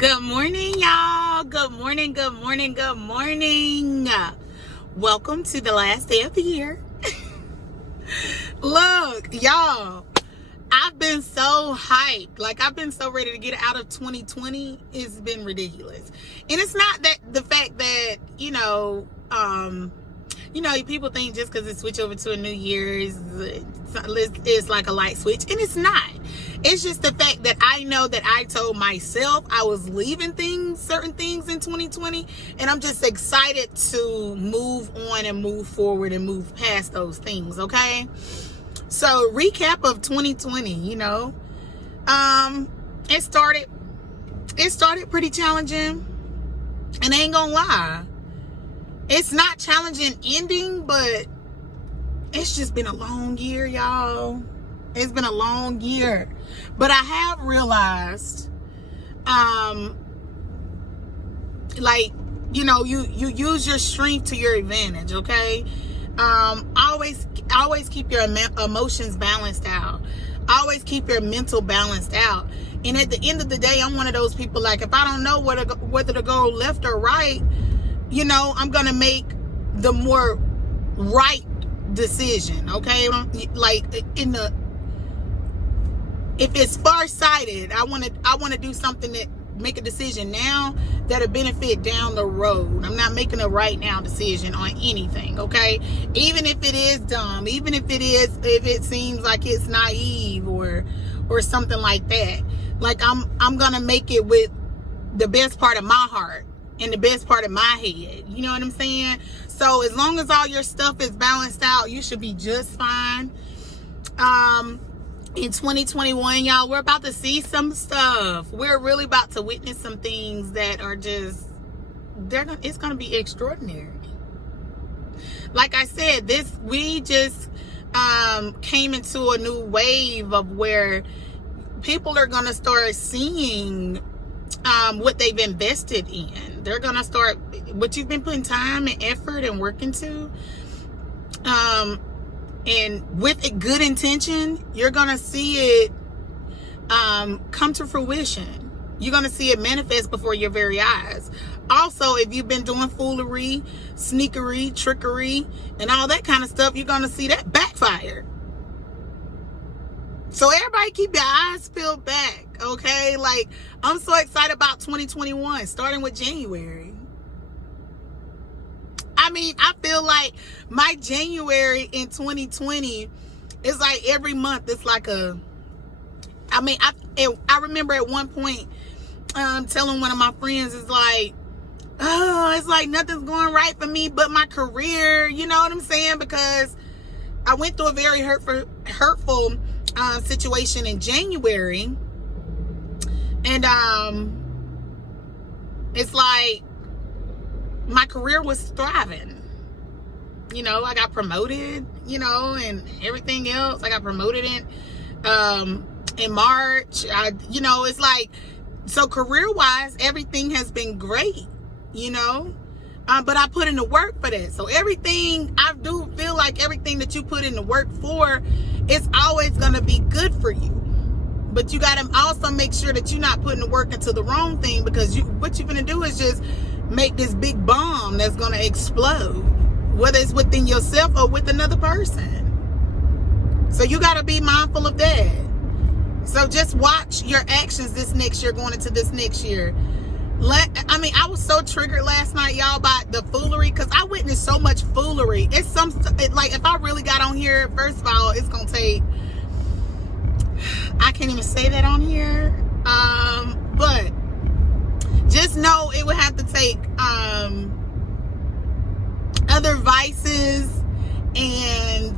Good morning, y'all. Good morning, good morning, good morning. Welcome to the last day of the year. Look, y'all, I've been so hyped. Like, I've been so ready to get out of 2020. It's been ridiculous. And it's not that the fact that, people think just because it switched over to a new year is like a light switch. And it's not. It's just the fact that I know that I told myself I was leaving certain things in 2020. And I'm just excited to move on and move forward and move past those things, okay? So, recap of 2020, it started pretty challenging. And I ain't gonna lie. It's not challenging ending, but it's just been a long year, y'all. It's been a long year. But I have realized, you use your strength to your advantage, okay? Always keep your emotions balanced out. Always keep your mental balanced out. And at the end of the day, I'm one of those people, like, if I don't know whether to go left or right, I'm going to make the more right decision, okay? Like, if it's far-sighted, I want to do something that make a decision now that'll benefit down the road. I'm not making a right now decision on anything, okay? Even if it is dumb, even if it seems like it's naive or something like that. Like, I'm going to make it with the best part of my heart and the best part of my head. You know what I'm saying? So as long as all your stuff is balanced out, you should be just fine. In 2021, y'all, we're about to see some stuff. We're really about to witness some things that are just, it's going to be extraordinary. Like I said, we just came into a new wave of where people are going to start seeing what they've invested in. They're going to start what you've been putting time and effort and work into. And with a good intention, you're going to see it come to fruition. You're going to see it manifest before your very eyes. Also, if you've been doing foolery, sneakery, trickery, and all that kind of stuff, you're going to see that backfire. So everybody keep your eyes peeled back, okay? Like, I'm so excited about 2021, starting with January. I mean, I feel like my January in 2020 is like every month. It's like I remember at one point telling one of my friends, it's like nothing's going right for me but my career. You know what I'm saying? Because I went through a very hurtful situation in January. And it's like, my career was thriving. I got promoted, and everything else. I got promoted in March. It's like, so career-wise, everything has been great, but I put in the work for that. So everything, I do feel like everything that you put in the work for, it's always going to be good for you. But you got to also make sure that you're not putting the work into the wrong thing, because what you're going to do is just make this big bomb that's going to explode, whether it's within yourself or with another person. So you got to be mindful of that. So just watch your actions this next year, going into this next year. I was so triggered last night, y'all, by the foolery, because I witnessed so much foolery. If I really got on here, first of all, it's going to take, I can't even say that on here, but just know it would have to take other vices, and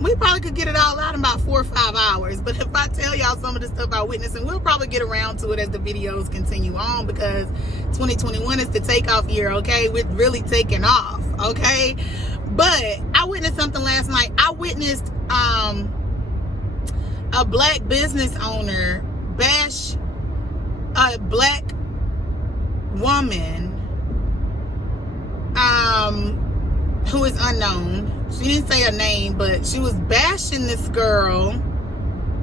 we probably could get it all out in about 4 or 5 hours. But if I tell y'all some of the stuff I witnessed, and we'll probably get around to it as the videos continue on, because 2021 is the takeoff year, okay? We're really taking off, okay? But I witnessed something last night. I witnessed a black business owner bash a black woman who is unknown. She didn't say her name, but she was bashing this girl,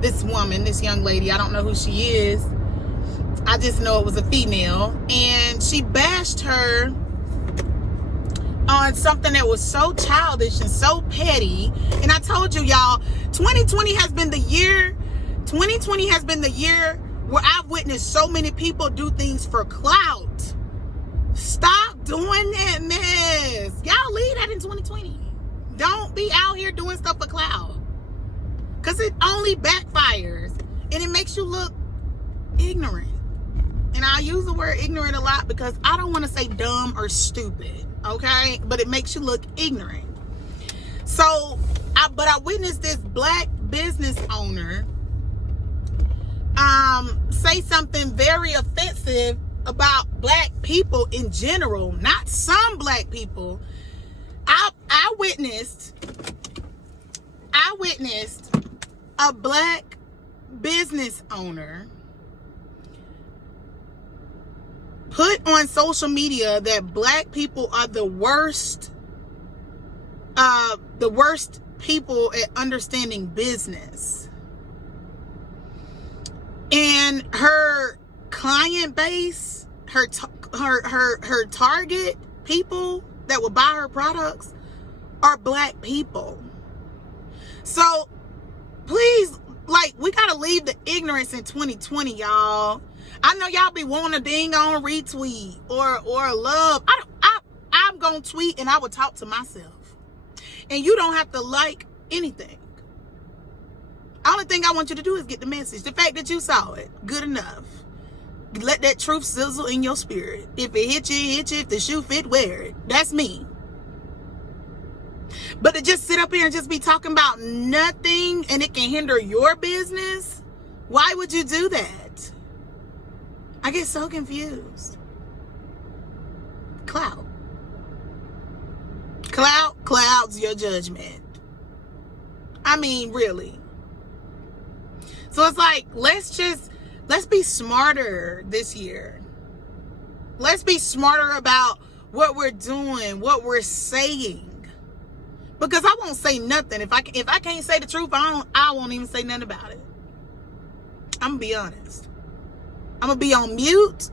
this woman, this young lady. I don't know who she is. I just know it was a female, and she bashed her on something that was so childish and so petty. And I told you, y'all, 2020 has been the year where I've witnessed so many people do things for clout. Stop doing that mess. Y'all leave that in 2020. Don't be out here doing stuff for clout, because it only backfires and it makes you look ignorant. And I use the word ignorant a lot because I don't want to say dumb or stupid, okay? But it makes you look ignorant. So, I witnessed this black business owner say something very offensive about black people in general, not some black people. I witnessed a black business owner put on social media that black people are the worst people at understanding business. And her client base, her target people that will buy her products are black people. So please, like, we gotta leave the ignorance in 2020, y'all. I know y'all be wanting a ding on retweet or love. I'm gonna tweet and I will talk to myself. And you don't have to like anything. Only thing I want you to do is get the message. The fact that you saw it, good enough. Let that truth sizzle in your spirit. If it hit you, it hit you. If the shoe fit, wear it. That's me. But to just sit up here and just be talking about nothing and it can hinder your business, why would you do that? I get so confused. Clout clouds your judgment. I mean, really. So it's like, let's be smarter this year. Let's be smarter about what we're doing, what we're saying. Because I won't say nothing. If I can't say the truth, I won't even say nothing about it. I'm gonna be honest. I'm gonna be on mute,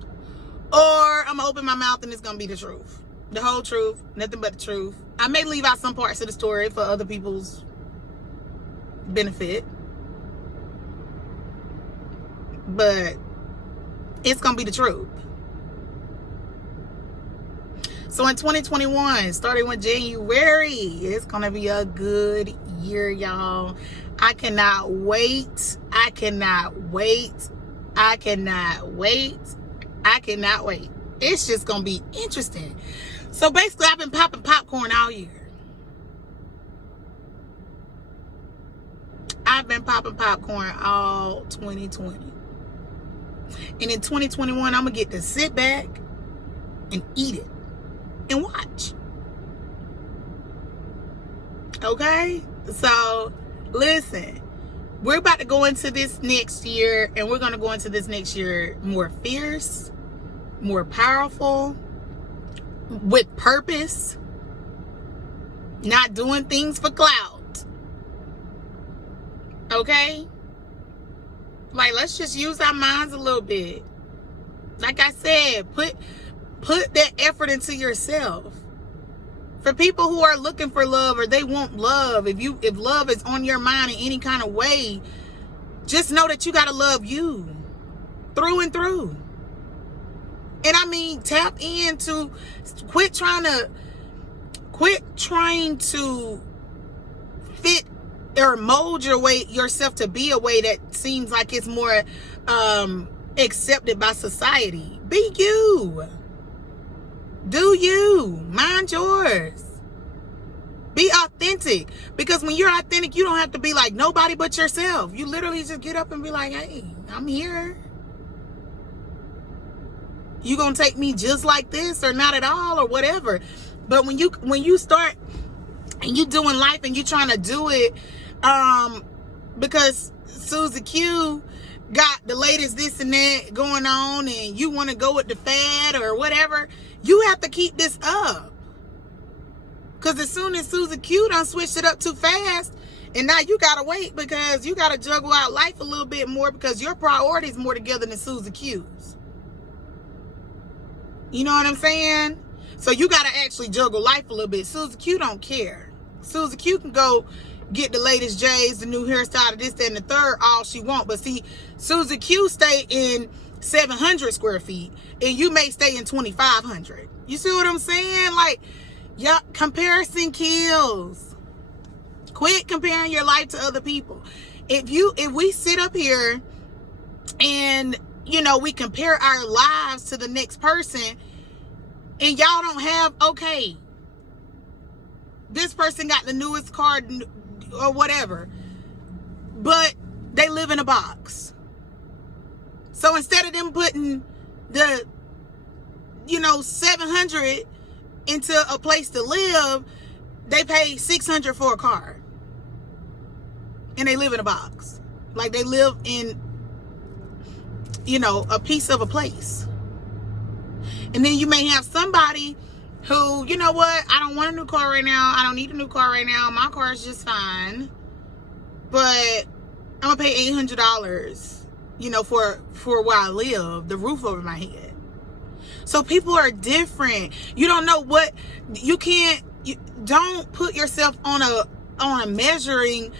or I'm gonna open my mouth and it's gonna be the truth. The whole truth, nothing but the truth. I may leave out some parts of the story for other people's benefit, but it's gonna be the truth. So in 2021, starting with January, it's gonna be a good year, y'all. I cannot wait. I cannot wait. I cannot wait. I cannot wait. It's just gonna be interesting. So basically, I've been popping popcorn all year. I've been popping popcorn all 2020. And in 2021, I'm gonna get to sit back and eat it and watch. Okay? So listen, we're about to go into this next year, and we're going to go into this next year more fierce, more powerful, with purpose, not doing things for clout. Okay? Like, let's just use our minds a little bit. Like I said, put that effort into yourself. For people who are looking for love, or they want love, if love is on your mind in any kind of way, just know that you got to love you through and through. And I mean, tap into, quit trying to fit or mold yourself to be a way that seems like it's more accepted by society. Be you. Do you. Mind yours. Be authentic. Because when you're authentic, you don't have to be like nobody but yourself. You literally just get up and be like, hey, I'm here. You gonna take me just like this or not at all or whatever. But when you start and you doing life and you trying to do it because Susie Q got the latest this and that going on, and you want to go with the fad or whatever, you have to keep this up. Because as soon as Susie Q done switched it up too fast, and now you gotta wait because you gotta juggle out life a little bit more because your priorities more together than Susie Q's. You know what I'm saying? So you got to actually juggle life a little bit. Susie Q don't care. Susie Q can go get the latest J's, the new hairstyle, this, that, and the third, all she want. But see, Susie Q stay in 700 square feet, and you may stay in 2,500. You see what I'm saying? Like, yeah, comparison kills. Quit comparing your life to other people. If we sit up here and, you know, we compare our lives to the next person, and y'all don't have, okay, this person got the newest car or whatever, but they live in a box. So instead of them putting the, you know, 700 into a place to live, they pay 600 for a car. And they live in a box. Like they live in, you know, a piece of a place. And then you may have somebody who, you know what, I don't want a new car right now. I don't need a new car right now. My car is just fine. But I'm going to pay $800, you know, for where I live, the roof over my head. So people are different. You don't know what, don't put yourself on a measuring.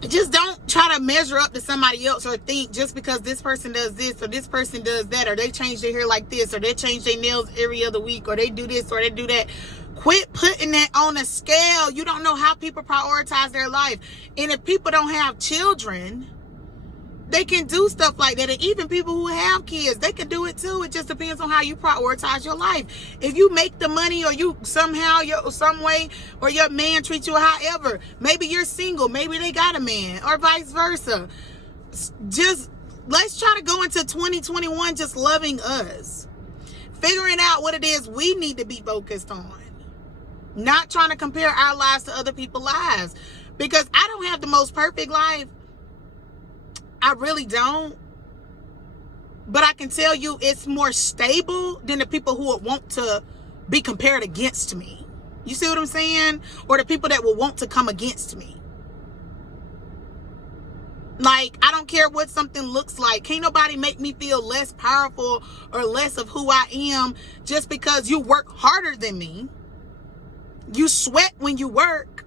Just don't try to measure up to somebody else or think just because this person does this or this person does that, or they change their hair like this, or they change their nails every other week, or they do this or they do that. Quit putting that on a scale. You don't know how people prioritize their life. And if people don't have children, they can do stuff like that. And even people who have kids, they can do it too. It just depends on how you prioritize your life. If you make the money, or you somehow, some way, or your man treats you however, maybe you're single, maybe they got a man, or vice versa. Just let's try to go into 2021 just loving us, figuring out what it is we need to be focused on, not trying to compare our lives to other people's lives, because I don't have the most perfect life. I really don't. But I can tell you it's more stable than the people who would want to be compared against me. You see what I'm saying? Or the people that will want to come against me. Like, I don't care what something looks like. Can't nobody make me feel less powerful or less of who I am just because you work harder than me. You sweat when you work.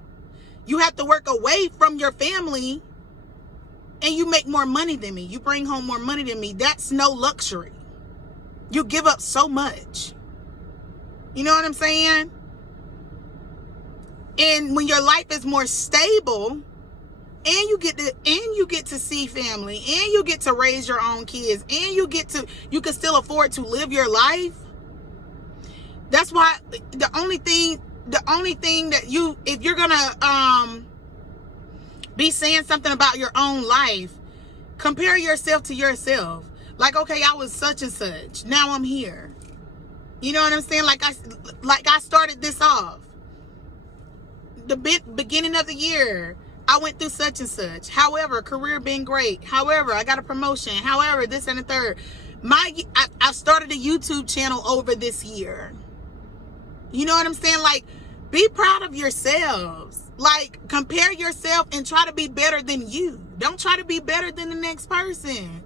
You have to work away from your family. And you make more money than me. You bring home more money than me. That's no luxury. You give up so much. You know what I'm saying? And when your life is more stable, and you get to see family, and you get to raise your own kids, and you can still afford to live your life. That's why the only thing that if you're gonna be saying something about your own life, compare yourself to yourself. Like, okay, I was such and such. Now I'm here. You know what I'm saying? Like I started this off. The beginning of the year, I went through such and such. However, career been great. However, I got a promotion. However, this and the third. I started a YouTube channel over this year. You know what I'm saying? Like, be proud of yourselves. Like, compare yourself and try to be better than you. Don't try to be better than the next person.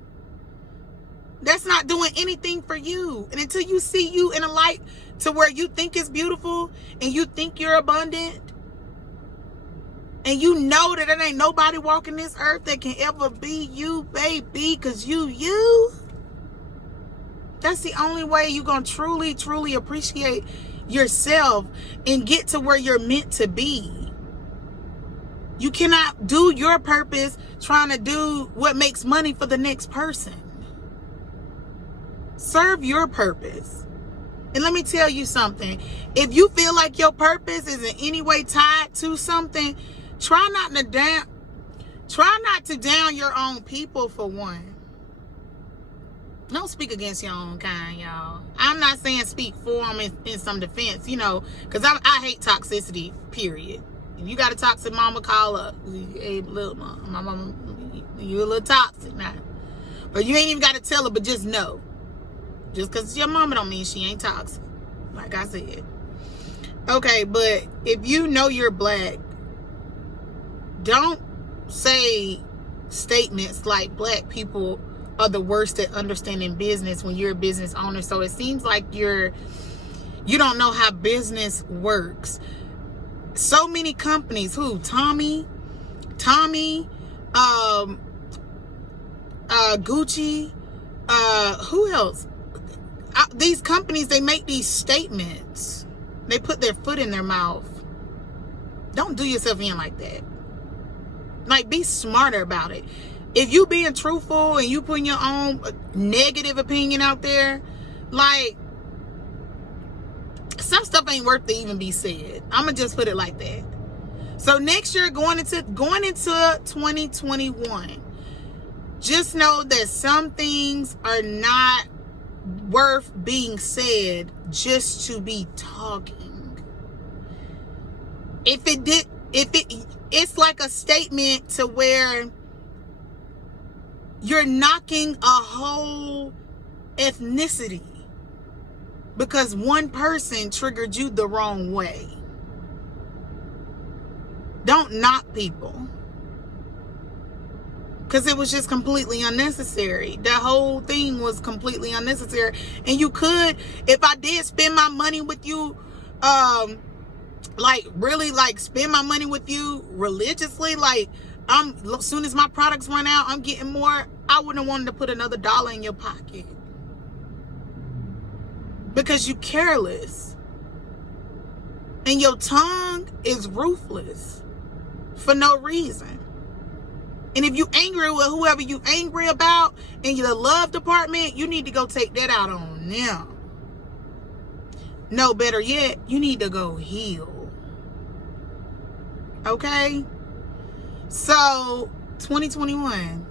That's not doing anything for you. And until you see you in a light to where you think it's beautiful and you think you're abundant, and you know that there ain't nobody walking this earth that can ever be you, baby, because you. That's the only way you're going to truly, truly appreciate yourself and get to where you're meant to be. You cannot do your purpose trying to do what makes money for the next person. Serve your purpose. And let me tell you something. If you feel like your purpose is in any way tied to something, try not to down your own people, for one. Don't speak against your own kind, y'all. I'm not saying speak for them in some defense, you know, because I hate toxicity, period. If you got a toxic mama, call up. Hey, little mama, my mama, you a little toxic now. Or you ain't even got to tell her, but just know. Just because it's your mama don't mean she ain't toxic. Like I said. Okay, but if you know you're black, don't say statements like black people are the worst at understanding business when you're a business owner. So it seems like you don't know how business works. So many companies, Tommy, Gucci, who else? These companies, they make these statements. They put their foot in their mouth. Don't do yourself in like that. Like, be smarter about it. If you being truthful and you putting your own negative opinion out there, like, some stuff ain't worth to even be said. I'm gonna just put it like that. So next year, going into 2021, just know that some things are not worth being said just to be talking. It's like a statement to where you're knocking a whole ethnicity because one person triggered you the wrong way. Don't knock people, because it was just completely unnecessary. The whole thing was completely unnecessary. And you could, if I did spend my money with you, like really like spend my money with you religiously, like as soon as my products run out, I'm getting more, I wouldn't have wanted to put another dollar in your pocket. Because you careless. And your tongue is ruthless for no reason. And if you angry with whoever you angry about in your love department, you need to go take that out on them. No, better yet, you need to go heal. Okay? So, 2021.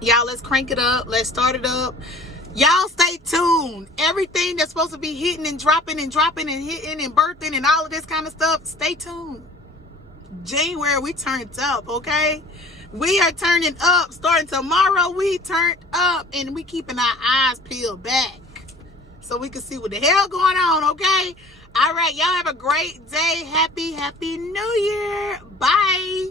Y'all, let's crank it up. Let's start it up. Y'all stay tuned. Everything that's supposed to be hitting and dropping and hitting and birthing and all of this kind of stuff, stay tuned. January, we turned up, okay? We are turning up. Starting tomorrow, we turned up. And we keeping our eyes peeled back so we can see what the hell going on, okay? All right, y'all have a great day. Happy New Year. Bye.